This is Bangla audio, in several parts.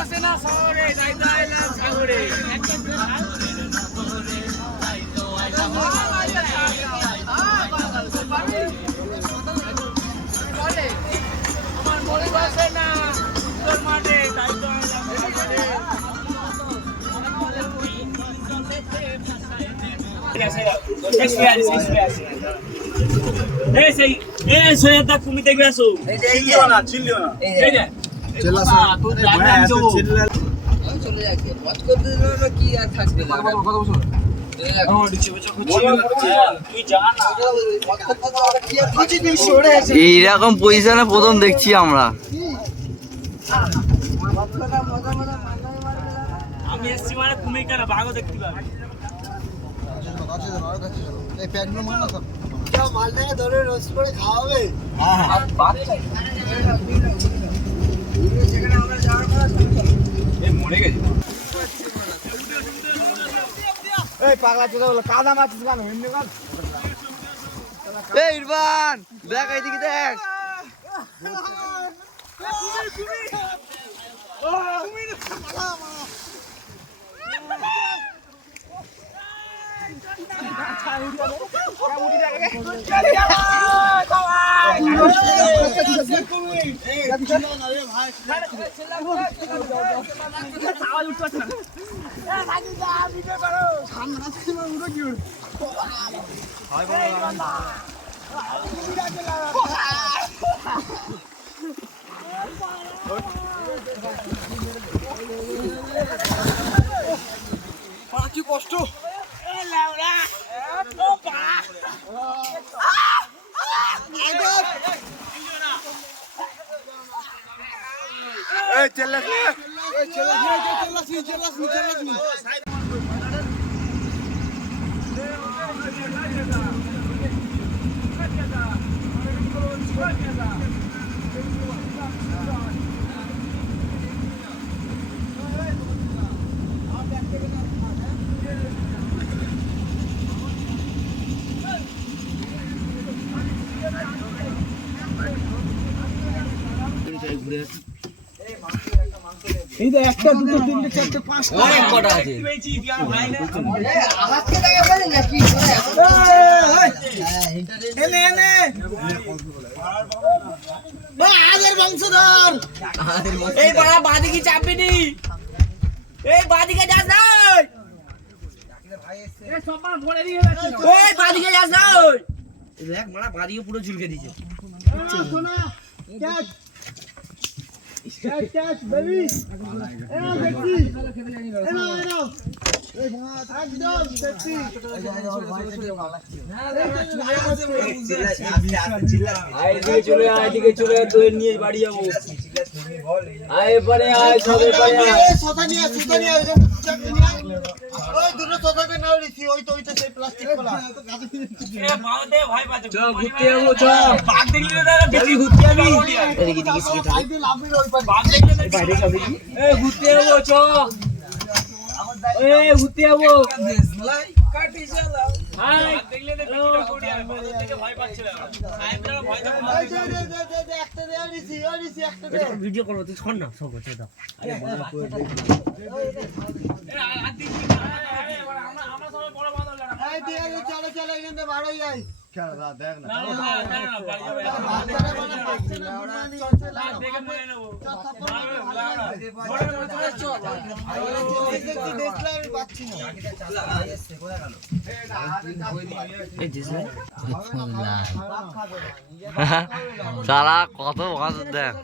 আসে না শহরে, তাই তো আইলাম সাগরে। আমার মনে বসে না তোর মাঠে, তাই তো আইলাম সাগরে। তুমি দেখবে আসো, চিল্লিও না। চলে যাচ্ছে বচ করতে দিল কি আর থাকবে না এইরকম পজিশনে প্রথম দেখছি আমরা। আমি এসছি মানে তুমি কেন বাঘও দেখতে পাবে। মালটাকে ধরে রোস্ট করে খাওয়াবে। মরে গেছে পাগলা চোদা বলো কাদা মাছিস কেন এমনি কর। এই ইরফান দেখ এইদিকে দেখ। কি কষ্ট এই যে একটা দুটো তিনটে চারটে পাঁচটা অনেক কটা আছে। আদের বংশধর এই বড়া বাদিকে চাপবি নি, এই বাদিকে যাস না, এই সব ভরে দিয়ে যাচ্ছে, ওই বাদিকে যাস না, দেখ মারা বাড়িও পুরো ঝুলকে দিছে। ক্যাচ বেবি এদিকে চলে তুই নিয়ে বাড়ি যাবো। আয় এবারে আয় সবে পারে সোতা নিয়ে ওই দুটো সোতাকে নাও দিছি ওই তো সেই প্লাস্টিক কলা এ বাউতে ভয় পাচ্ছে। চ ঘুরতে যাবো, চ বাঘ দেখলি না বেশি ঘুরতে যাবি। এদিকে দিকে সিগারেট আইতে লাভের ওই পারে বাঘ দেখলি না বাইরে যাবি। এ ঘুরতে যাবো, চ এ ঘুরতে যাবো কাটি চালা। হাই দেখলে না বেশি রকমই আর বাঘ থেকে ভয় পাচ্ছে না। সাহেবরা ভয় তো একটা দেয়া দিছি একটা দে ভিডিও করবো, তুই শোন না সব কথা দাও। এ আর দিন আমরা সবাই বড় বাঁধ লড়া। এই দিয়ে চলো এখান থেকে বার হই যাই খেলা দেখ না না বাড়ি যাবে দেখে মনে নেব। সারা কত বাঁদর দেখ।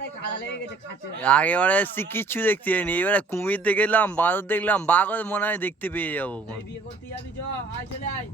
আগেবারে এসছি কিচ্ছু দেখতে পাইনি, এবারে কুমির দেখলাম, বাঁদর দেখলাম, বাঘ মনে হয় দেখতে পেয়ে যাবো। বিয়ে করতে যাবি, চ আয় চলে আয়।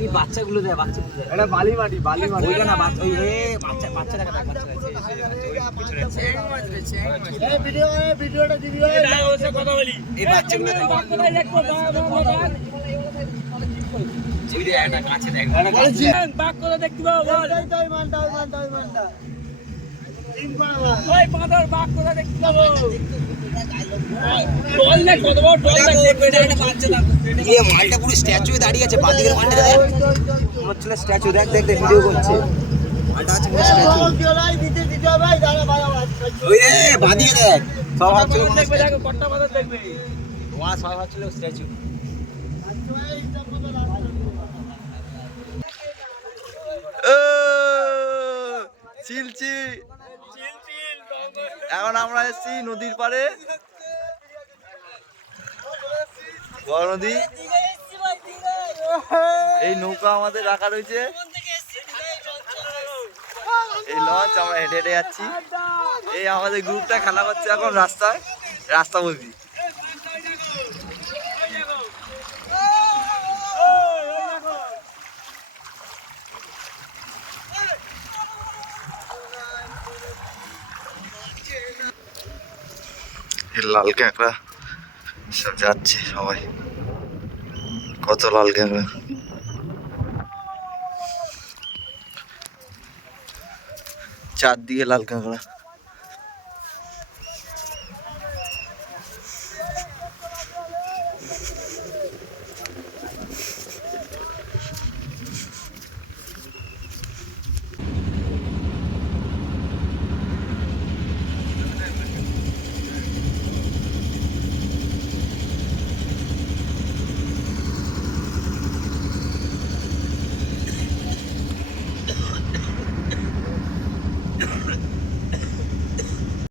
এই বাচ্চাগুলো দেয়, বাচ্চাগুলো দেয়। এটা বালি মাটি ওইটা না, বাচ্চা ওই বাচ্চা দেখা দেখ, বাচ্চা আছে। ভিডিওটা দিবি এই বাচ্চাগুলো দেখ। ওই যে একটা কাছে দেখ। বাঘ কোথা দেখতে পাবো বল? ওই বাঁদর বাঘ কোথা দেখতে পাবো? ডল দেখ, কত বড় ডল দেখ, দেখবে এটা একটা বাচ্চা দেখ। এই মালটা পুরো স্ট্যাচু হয়ে দাঁড়িয়ে আছে, বাদিকের মালটা দেখ। আমার ছেলে স্ট্যাচু দেখ ভিডিও করছে। মালটা আছে পুরো স্ট্যাচু। ওই রে বাদিকে দেখ, সব হাত ছিল দেখবে, দেখো কটা বাঁদর দেখবে। ওয়া সব হাত ছিল স্ট্যাচু। চিলচি এখন আমরা এসেছি নদীর পাড়ে, বড় নদী। এই নৌকা আমাদের রাখা রয়েছে, এই লঞ্চ, আমরা হেঁটে হেঁটে যাচ্ছি। এই আমাদের গ্রুপটা খেলা করছে এখন রাস্তায়, রাস্তা বলছি। লাল কাঁকড়া সব যাচ্ছে সবাই, কত লাল কাঁকড়া। চারদিকে লাল কাঁকড়া।